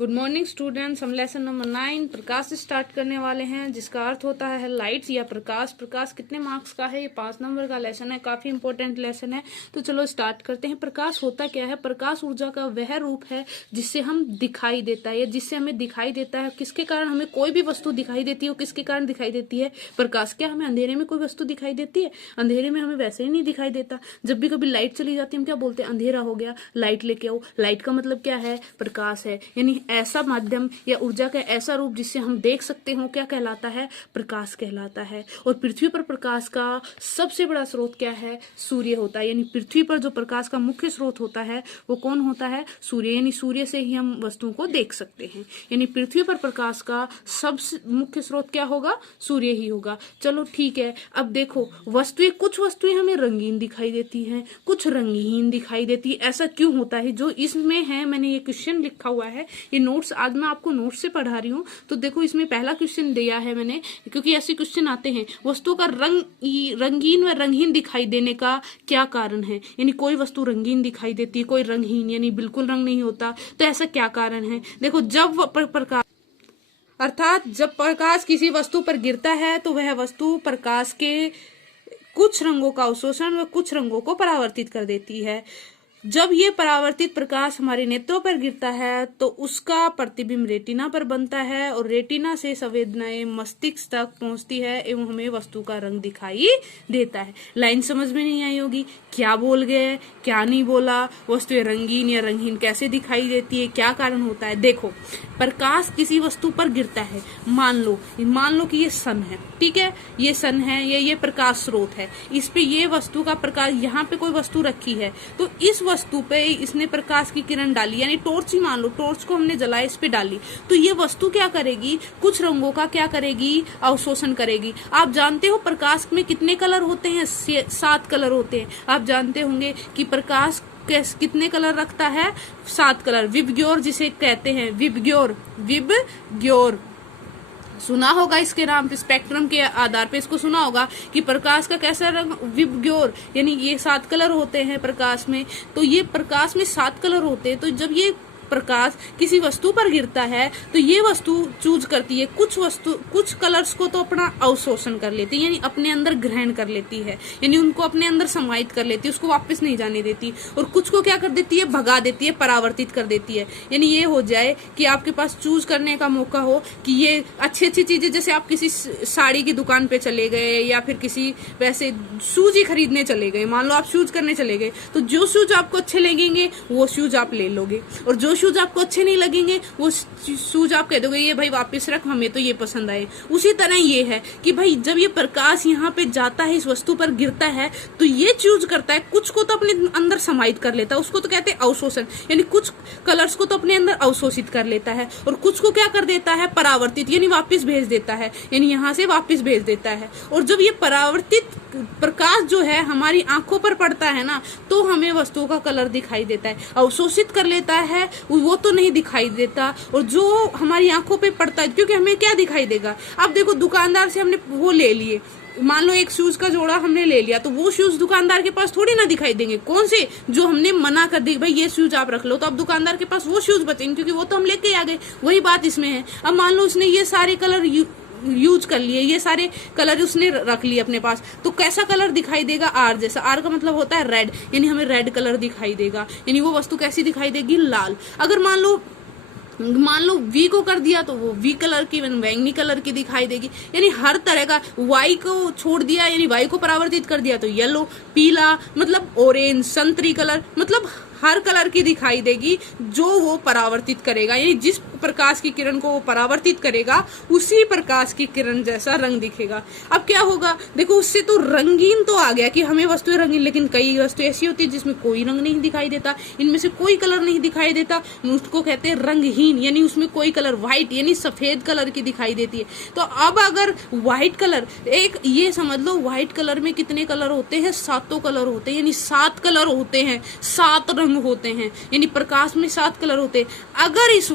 Good morning students. हम lesson number 9 प्रकाश से start करने वाले हैं, जिसका अर्थ होता है लाइट्स या प्रकाश। प्रकाश कितने मार्क्स का है? ये 5 नंबर का लेसन है, काफी इंपॉर्टेंट लेसन है। तो चलो स्टार्ट करते हैं। प्रकाश होता क्या है? प्रकाश ऊर्जा का वह रूप है जिससे हम दिखाई देता है या जिससे हमें दिखाई देता है। किसके कारण हमें कोई भी वस्तु दिखाई देती है? किसके कारण दिखाई देती है? प्रकाश। क्या हमें अंधेरे में कोई वस्तु दिखाई देती है? अंधेरे में हमें वैसे ही नहीं दिखाई देता। जब भी कभी लाइट चली जाती है हम क्या बोलते हैं? अंधेरा हो गया, लाइट लेके आओ। लाइट का मतलब क्या है? प्रकाश है। यानी ऐसा माध्यम या ऊर्जा का ऐसा रूप जिससे हम देख सकते हो, क्या कहलाता है? प्रकाश कहलाता है। और पृथ्वी पर प्रकाश का सबसे बड़ा स्रोत क्या है? सूर्य होता है। यानी पृथ्वी पर जो प्रकाश का मुख्य स्रोत होता है वो कौन होता है? सूर्य। यानी सूर्य से ही हम वस्तुओं को देख सकते हैं। यानी पृथ्वी पर प्रकाश का सबसे मुख्य स्रोत क्या होगा? सूर्य ही होगा। चलो ठीक है। अब देखो वस्तुएं, कुछ वस्तुएं हमें रंगीन दिखाई देती हैं, कुछ रंगहीन दिखाई देती है। ऐसा क्यों होता है? जो इसमें है, मैंने ये क्वेश्चन लिखा हुआ है, ये नोट्स आज मैं आपको नोट्स से पढ़ा रही हूँ। तो देखो इसमें पहला क्वेश्चन दिया है मैंने, क्योंकि ऐसे क्वेश्चन आते हैं। वस्तु का रंगीन व रंगहीन दिखाई देने का क्या कारण है? यानी कोई वस्तु रंगीन दिखाई देती है, कोई रंगहीन, यानी बिल्कुल रंग नहीं होता। तो ऐसा क्या कारण है? देखो जब प्रकाश अर्थात जब प्रकाश किसी वस्तु पर गिरता है तो वह वस्तु प्रकाश के कुछ रंगों का अवशोषण व कुछ रंगों को परावर्तित कर देती है। जब ये परावर्तित प्रकाश हमारे नेत्रों पर गिरता है तो उसका प्रतिबिंब रेटिना पर बनता है और रेटिना से संवेदनाएं मस्तिष्क तक पहुंचती है एवं हमें वस्तु का रंग दिखाई देता है। लाइन समझ में नहीं आई होगी, क्या बोल गए क्या नहीं बोला, वस्तुएं रंगीन या रंगहीन कैसे दिखाई देती है, क्या कारण होता है। देखो प्रकाश किसी वस्तु पर गिरता है, मान लो कि ये सन है, ठीक है, ये सन है, ये प्रकाश स्रोत है। इस पे ये वस्तु का प्रकाश, यहाँ पे कोई वस्तु रखी है तो इस वस्तु पे इसने प्रकाश की किरण डाली, यानी टॉर्च ही मान लो, टॉर्च को हमने जलाया, इस पे डाली, तो ये वस्तु क्या करेगी? कुछ रंगों का क्या करेगी? अवशोषण करेगी। आप जानते हो प्रकाश में कितने कलर होते हैं? 7 कलर होते हैं। आप जानते होंगे कि प्रकाश कितने कलर रखता है? 7 कलर। विबग्योर जिसे कहते हैं, विबग्योर सुना होगा इसके नाम पे, स्पेक्ट्रम के आधार पे इसको सुना होगा कि प्रकाश का कैसा रंग? विबग्योर। यानी ये 7 कलर होते हैं प्रकाश में। तो ये प्रकाश में 7 कलर होते हैं। तो जब ये प्रकाश किसी वस्तु पर गिरता है तो ये वस्तु चूज करती है, कुछ कलर्स को तो अपना अवशोषण कर लेती है, यानी अपने अंदर ग्रहण कर लेती है, यानी उनको अपने अंदर समाहित कर लेती है, उसको वापस नहीं जाने देती। और कुछ को क्या कर देती है? भगा देती है, परावर्तित कर देती है। यानी ये हो जाए कि आपके पास चूज करने का मौका हो कि ये अच्छी चीजें, जैसे आप किसी साड़ी की दुकान पे चले गए या फिर किसी वैसे शूज ही खरीदने चले गए, मान लो आप शूज करने चले गए, तो जो शूज आपको अच्छे लगेंगे वो शूज आप ले लोगे, और जो शूज आपको अच्छे नहीं लगेंगे वो शूज आप कह दोगे ये भाई वापस रख, हमें तो ये पसंद आए। उसी तरह ये है कि भाई जब ये प्रकाश यहाँ पे जाता है, इस वस्तु पर गिरता है, तो ये चूज करता है, कुछ को तो अपने अंदर समाहित कर लेता है, उसको तो कहते हैं अवशोषण, यानी कुछ कलर्स को तो अपने अंदर अवशोषित कर लेता है, और कुछ को क्या कर देता है? परावर्तित, यानी वापिस भेज देता है, यानी यहाँ से वापिस भेज देता है। और जब ये परावर्तित प्रकाश जो है हमारी आंखों पर पड़ता है ना, तो हमें वस्तुओं का कलर दिखाई देता है। अवशोषित कर लेता है वो तो नहीं दिखाई देता, और जो हमारी आंखों पे पड़ता है, क्योंकि हमें क्या दिखाई देगा? अब देखो दुकानदार से हमने वो ले लिए, मान लो एक शूज का जोड़ा हमने ले लिया, तो वो शूज दुकानदार के पास थोड़ी ना दिखाई देंगे। कौन से? जो हमने मना कर दी भाई ये शूज आप रख लो, तो अब दुकानदार के पास वो शूज बचेंगे, क्योंकि वो तो हम लेके आ गए। वही बात इसमें है। अब मान लो उसने ये सारे कलर यूज कर लिए, ये सारे कलर उसने रख लिए अपने पास, तो कैसा कलर दिखाई देगा? आर जैसा। आर का मतलब होता है रेड, यानी हमें रेड कलर दिखाई देगा, यानी वो वस्तु कैसी दिखाई देगी? लाल। अगर मान लो वी को कर दिया तो वो वी कलर की, बैंगनी कलर की दिखाई देगी। यानी हर तरह का, वाई को छोड़ दिया यानी वाई को परावर्तित कर दिया तो येलो, पीला मतलब ऑरेंज, संतरी कलर, मतलब हर कलर की दिखाई देगी जो वो परावर्तित करेगा, यानी जिस प्रकाश की किरण को वो परावर्तित करेगा उसी प्रकाश की किरण जैसा रंग दिखेगा। अब क्या होगा? देखो उससे तो रंगीन तो आ गया कि हमें वस्तुएं रंगीन, लेकिन कई वस्तुएं ऐसी होती है जिसमें कोई रंग नहीं दिखाई देता, इनमें से कोई कलर नहीं दिखाई देता, उसको कहते हैं रंगहीन, यानी उसमें कोई कलर, व्हाइट यानी सफेद कलर की दिखाई देती है। तो अब अगर व्हाइट कलर, एक ये समझ लो व्हाइट कलर में कितने कलर होते हैं? 7 कलर होते हैं, यानी 7 कलर होते हैं, 7 रंग रंग होते हैं, यानी प्रकाश में 7 कलर होते हैं। अगर इस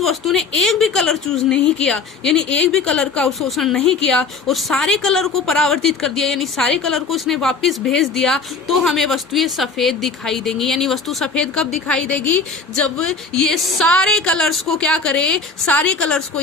वस्तु ने एक भी कलर चूज नहीं किया, यानी एक भी कलर का अवशोषण नहीं किया और सारे कलर को परावर्तित कर दिया, यानी सारे कलर को इसने वापस भेज दिया, तो हमें वस्तुएं सफेद दिखाई देंगी। यानी वस्तु सफेद कब दिखाई देगी? जब ये सारे कलर्स को क्या करे, सारे कलर्स को,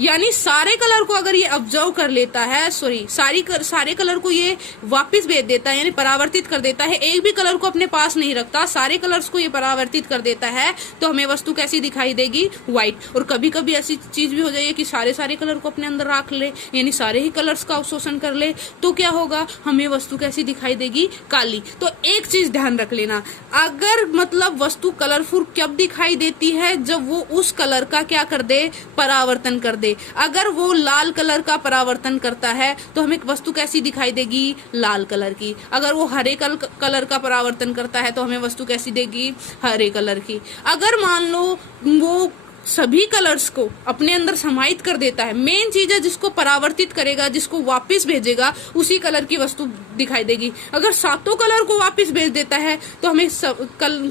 यानी सारे कलर को अगर ये ऑब्जर्व कर लेता है, सारे कलर को ये वापस भेज देता है, यानी परावर्तित कर देता है, एक भी कलर को अपने पास नहीं रखता, सारे कलर्स को ये परावर्तित कर देता है, तो हमें वस्तु कैसी दिखाई देगी? व्हाइट। और कभी कभी ऐसी चीज भी हो जाए कि सारे कलर को अपने अंदर रख ले, यानी सारे ही कलर्स का अवशोषण कर ले, तो क्या होगा? हमें वस्तु कैसी दिखाई देगी? काली। तो एक चीज ध्यान रख लेना, अगर मतलब वस्तु कलरफुल कब दिखाई देती है? जब वो उस कलर का क्या कर दे? परावर्तन कर दे। अगर वो लाल कलर का परावर्तन करता है तो हमें वस्तु कैसी दिखाई देगी? लाल कलर की। अगर वो हरे कलर का परावर्तन करता है तो हमें वस्तु कैसी देगी? हरे कलर की। अगर मान लो वो सभी कलर्स को अपने अंदर समाहित कर देता है, मेन चीज है जिसको परावर्तित करेगा, जिसको वापस भेजेगा, उसी कलर की वस्तु दिखाई देगी। अगर सातों कलर को वापस भेज देता है तो हमें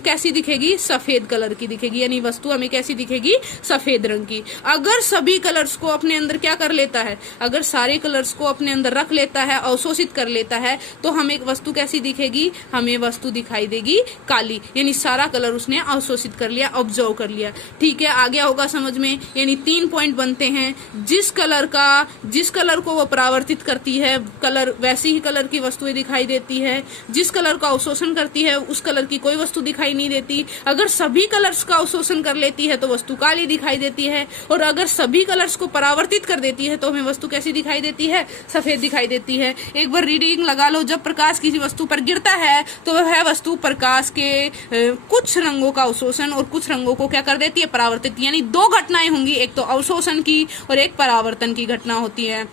कैसी दिखेगी? सफेद कलर की दिखेगी, यानी वस्तु हमें कैसी दिखेगी? सफेद रंग की। अगर सभी कलर्स को अपने अंदर क्या कर लेता है? अगर सारे कलर्स को अपने अंदर रख लेता है, अवशोषित कर लेता है, तो हमें वस्तु कैसी दिखेगी? हमें वस्तु दिखाई देगी काली, यानी सारा कलर उसने अवशोषित कर लिया, ऑब्जर्व कर लिया। ठीक है, आगे होगा समझ में। यानी 3 पॉइंट बनते हैं। जिस कलर को वो परावर्तित करती है, कलर वैसी ही कलर की वस्तुएं दिखाई देती है। जिस कलर का अवशोषण करती है, उस कलर की कोई वस्तु दिखाई नहीं देती। अगर सभी कलर्स का अवशोषण कर लेती है तो वस्तु काली दिखाई देती है, और अगर सभी कलर्स को परावर्तित कर देती है तो हमें वस्तु कैसी दिखाई देती है? सफेद दिखाई देती है। एक बार रीडिंग लगा लो, जब प्रकाश किसी वस्तु पर गिरता है तो वह वस्तु प्रकाश के कुछ रंगों का अवशोषण और कुछ रंगों को क्या कर देती है? परावर्तित। यानी 2 घटनाएं होंगी, एक तो अवशोषण की और एक परावर्तन की घटना होती है।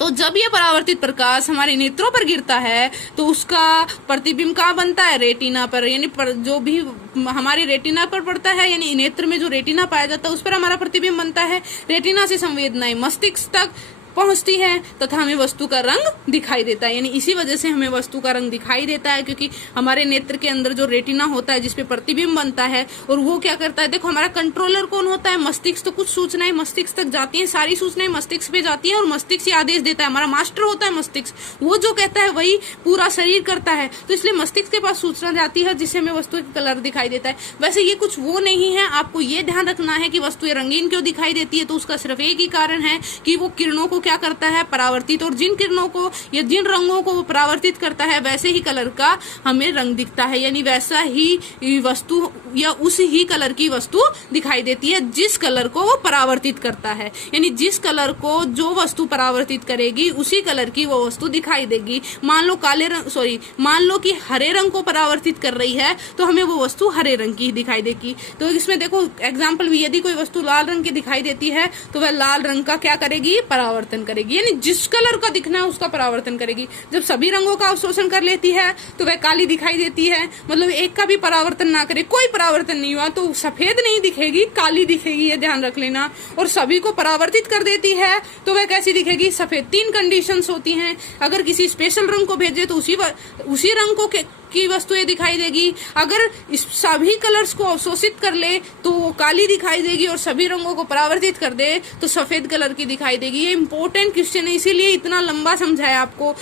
तो जब ये परावर्तित प्रकाश हमारे नेत्रों पर गिरता है तो उसका प्रतिबिंब कहाँ बनता है? रेटिना पर। यानी जो भी हमारे रेटिना पर पड़ता है, यानी नेत्र में जो रेटिना पाया जाता है उस पर हमारा प्रतिबिंब बनता है। रेटिना से संवेदनाएं मस्तिष्क तक पहुंचती है तथा हमें वस्तु का रंग दिखाई देता है। यानी इसी वजह से हमें वस्तु का रंग दिखाई देता है, क्योंकि हमारे नेत्र के अंदर जो रेटिना होता है जिसपे प्रतिबिंब बनता है, और वो क्या करता है? देखो, हमारा कंट्रोलर कौन होता है? मस्तिष्क। तो कुछ सूचनाएं मस्तिष्क तक जाती हैं, सारी सूचनाएं मस्तिष्क पे जाती हैं और मस्तिष्क ही आदेश देता है। हमारा मास्टर होता है मस्तिष्क, वो जो कहता है वही पूरा शरीर करता है। तो इसलिए मस्तिष्क के पास सूचना जाती है जिससे हमें वस्तु का कलर दिखाई देता है। वैसे ये कुछ वो नहीं है, आपको ये ध्यान रखना है कि वस्तुएं रंगीन क्यों दिखाई देती है। तो उसका सिर्फ एक ही कारण है कि वो किरणों को क्या करता है? परावर्तित। और जिन किरणों को या जिन रंगों को वो परावर्तित करता है वैसे ही कलर का हमें रंग दिखता है, यानी वैसा ही वस्तु या उस ही कलर की वस्तु दिखाई देती है जिस कलर को वो परावर्तित करता है। यानी जिस कलर को जो वस्तु परावर्तित करेगी उसी कलर की वो वस्तु दिखाई देगी। मान लो कि हरे रंग को परावर्तित कर रही है तो हमें वो वस्तु हरे रंग की दिखाई देगी। तो इसमें देखो एग्जाम्पल भी, यदि कोई वस्तु लाल रंग की दिखाई देती है तो वह लाल रंग का क्या करेगी? परावर्तन करेगी, यानी जिस कलर का दिखना है उसका परावर्तन करेगी। जब सभी रंगों का अवशोषण कर लेती है तो वह काली दिखाई देती है। मतलब एक का भी परावर्तन ना करे, कोई परावर्तन नहीं हुआ तो सफेद नहीं दिखेगी, काली दिखेगी, ये ध्यान रख लेना। और सभी को परावर्तित कर देती है तो वह कैसी दिखेगी? सफेद। 3 कंडीशंस होती हैं। अगर किसी स्पेशल रंग को भेजे तो उसी रंग को की वस्तुएं दिखाई देगी। अगर इस सभी कलर्स को अवशोषित कर ले तो वो काली दिखाई देगी, और सभी रंगों को परावर्तित कर दे तो सफेद कलर की दिखाई देगी। ये इंपॉर्टेंट क्वेश्चन है, इसीलिए इतना लंबा समझाया आपको।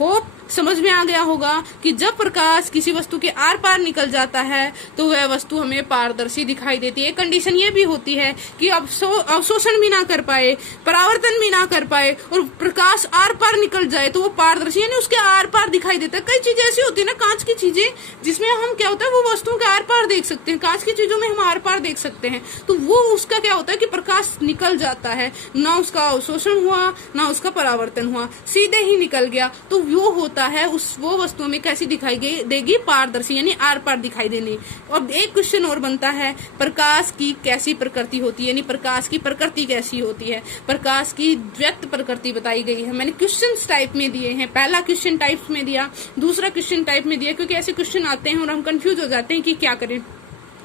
होप समझ में आ गया होगा कि जब प्रकाश किसी वस्तु के आर पार निकल जाता है तो वह वस्तु हमें पारदर्शी दिखाई देती है। कंडीशन ये भी होती है कि अवशोषण भी ना कर पाए, परावर्तन भी ना कर पाए, और प्रकाश आर पार निकल जाए तो वो पारदर्शी, यानी उसके आर पार दिखाई देता है। कई चीजें ऐसी होती है ना, कांच की चीजें, जिसमें हम क्या होता है वो वस्तुओं के आर पार देख सकते हैं। कांच की चीजों में हम आर पार देख सकते हैं, तो वो उसका क्या होता है कि प्रकाश निकल जाता है, ना उसका अवशोषण हुआ ना उसका परावर्तन हुआ, सीधे ही निकल गया। तो वो होता है वो वस्तु में कैसी दिखाई देगी? पारदर्शी, यानी आर पार दिखाई देनी। और एक क्वेश्चन और बनता है, प्रकाश की कैसी प्रकृति होती है, यानी प्रकाश की प्रकृति कैसी होती है? प्रकाश की द्वैत प्रकृति बताई गई है। मैंने क्वेश्चन टाइप में दिए हैं, पहला क्वेश्चन टाइप में दिया, दूसरा क्वेश्चन टाइप में दिया, क्योंकि ऐसे क्वेश्चन आते हैं और हम कंफ्यूज हो जाते हैं कि क्या करें।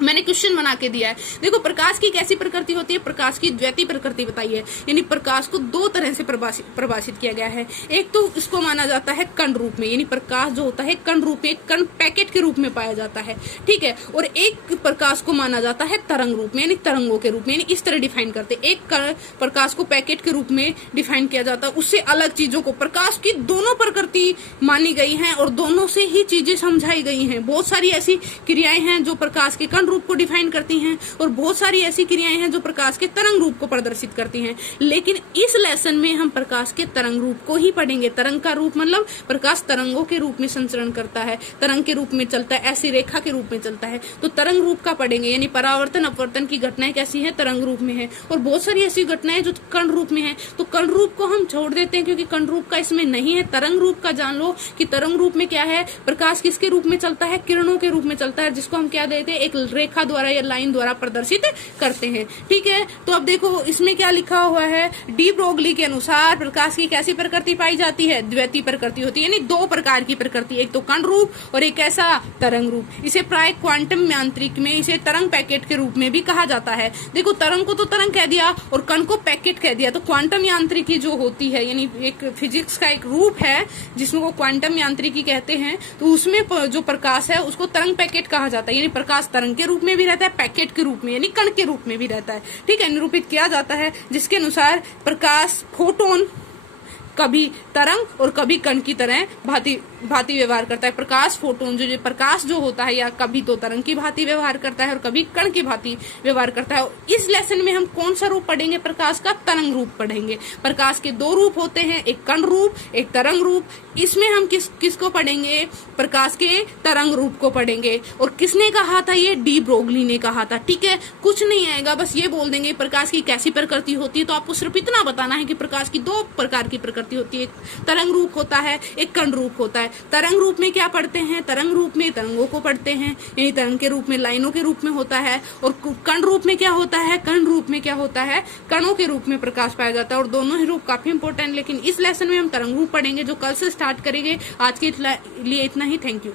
मैंने क्वेश्चन बना के दिया है। देखो प्रकाश की कैसी प्रकृति होती है, प्रकाश की द्वैती प्रकृति बताई है, यानी प्रकाश को दो तरह से परिभाषित किया गया है। एक तो इसको माना जाता है कण रूप में, यानी प्रकाश जो होता है कण रूप में, कण पैकेट के रूप में पाया जाता है, ठीक है। और एक प्रकाश को माना जाता है तरंग रूप में, यानी तरंगों के रूप में, यानी इस तरह डिफाइन करते हैं। एक प्रकाश को पैकेट के रूप में डिफाइन किया जाता है, उससे अलग चीजों को, प्रकाश की दोनों प्रकृति मानी गई है और दोनों से ही चीजें समझाई गई हैं। बहुत सारी ऐसी क्रियाएं हैं जो प्रकाश के कण रूप को डिफाइन करती हैं और बहुत सारी ऐसी क्रियाएं हैं जो प्रकाश के तरंग रूप को प्रदर्शित करती हैं। लेकिन इस लेसन में हम प्रकाश के तरंग रूप को ही पढ़ेंगे। तरंग का रूप मतलब प्रकाश तरंगों के रूप में संचरण करता है, तरंग के रूप में चलता है, ऐसी रेखा के रूप में चलता है, तो तरंग रूप का पढ़ेंगे। यानी परावर्तन अपवर्तन की घटनाएं कैसी है, तरंग रूप में है। और बहुत सारी ऐसी घटनाएं जो कण रूप में है, तो कण रूप को हम छोड़ देते हैं क्योंकि कण रूप का इसमें नहीं है। तरंग रूप का जान लो कि तरंग रूप में क्या है, प्रकाश किसके रूप में चलता है, किरणों के रूप में चलता है, जिसको हम क्या देते हैं, एक रेखा द्वारा या लाइन द्वारा प्रदर्शित करते हैं, ठीक है। तो अब देखो इसमें क्या लिखा हुआ है, डी ब्रोगली के अनुसार प्रकाश की कैसी प्रकृति पाई जाती है, द्वैती प्रकृति होती है, यानी दो प्रकार की प्रकृति, एक तो कण रूप और एक ऐसा तरंग रूप। इसे प्राय क्वांटम यांत्रिक में इसे तरंग पैकेट के रूप में भी कहा जाता है। देखो तरंग को तो तरंग कह दिया और कण को पैकेट कह दिया, तो क्वांटम यांत्रिकी जो होती है, यानी एक फिजिक्स का एक रूप है जिसमें वो क्वांटम यांत्रिकी कहते हैं, तो उसमें जो प्रकाश है उसको तरंग पैकेट कहा जाता है, यानी प्रकाश तरंग के रूप में भी रहता है, पैकेट के रूप में यानी कण के रूप में भी रहता है, ठीक है। निरूपित किया जाता है जिसके अनुसार प्रकाश फोटोन कभी तरंग और कभी कण की तरह भांति व्यवहार करता है। प्रकाश फोटोन जो प्रकाश जो होता है या कभी तो तरंग की भांति व्यवहार करता है और कभी कण की भांति व्यवहार करता है। इस लेसन में हम कौन सा रूप पढ़ेंगे, प्रकाश का तरंग रूप पढ़ेंगे। प्रकाश के दो रूप होते हैं, एक कण रूप एक तरंग रूप। इसमें हम किसको पढ़ेंगे, प्रकाश के तरंग रूप को पढ़ेंगे। और किसने कहा था, ये डी ब्रोगली ने कहा था, ठीक है। कुछ नहीं आएगा, बस ये बोल देंगे प्रकाश की कैसी प्रकृति होती है, तो आपको सिर्फ इतना बताना है कि प्रकाश की दो प्रकार की प्रकृति होती है, एक तरंग रूप होता है, एक कण रूप होता है। तरंग रूप में क्या पढ़ते हैं, तरंग रूप में तरंगों को पढ़ते हैं, यानी तरंग के रूप में लाइनों के रूप में होता है। और कण रूप में क्या होता है, कण रूप में क्या होता है, कणों के रूप में प्रकाश पाया जाता है। और दोनों ही रूप काफी इंपॉर्टेंट, लेकिन इस लेसन में हम तरंग रूप पढ़ेंगे जो कल से स्टार्ट करेंगे। आज के लिए इतना ही, थैंक यू।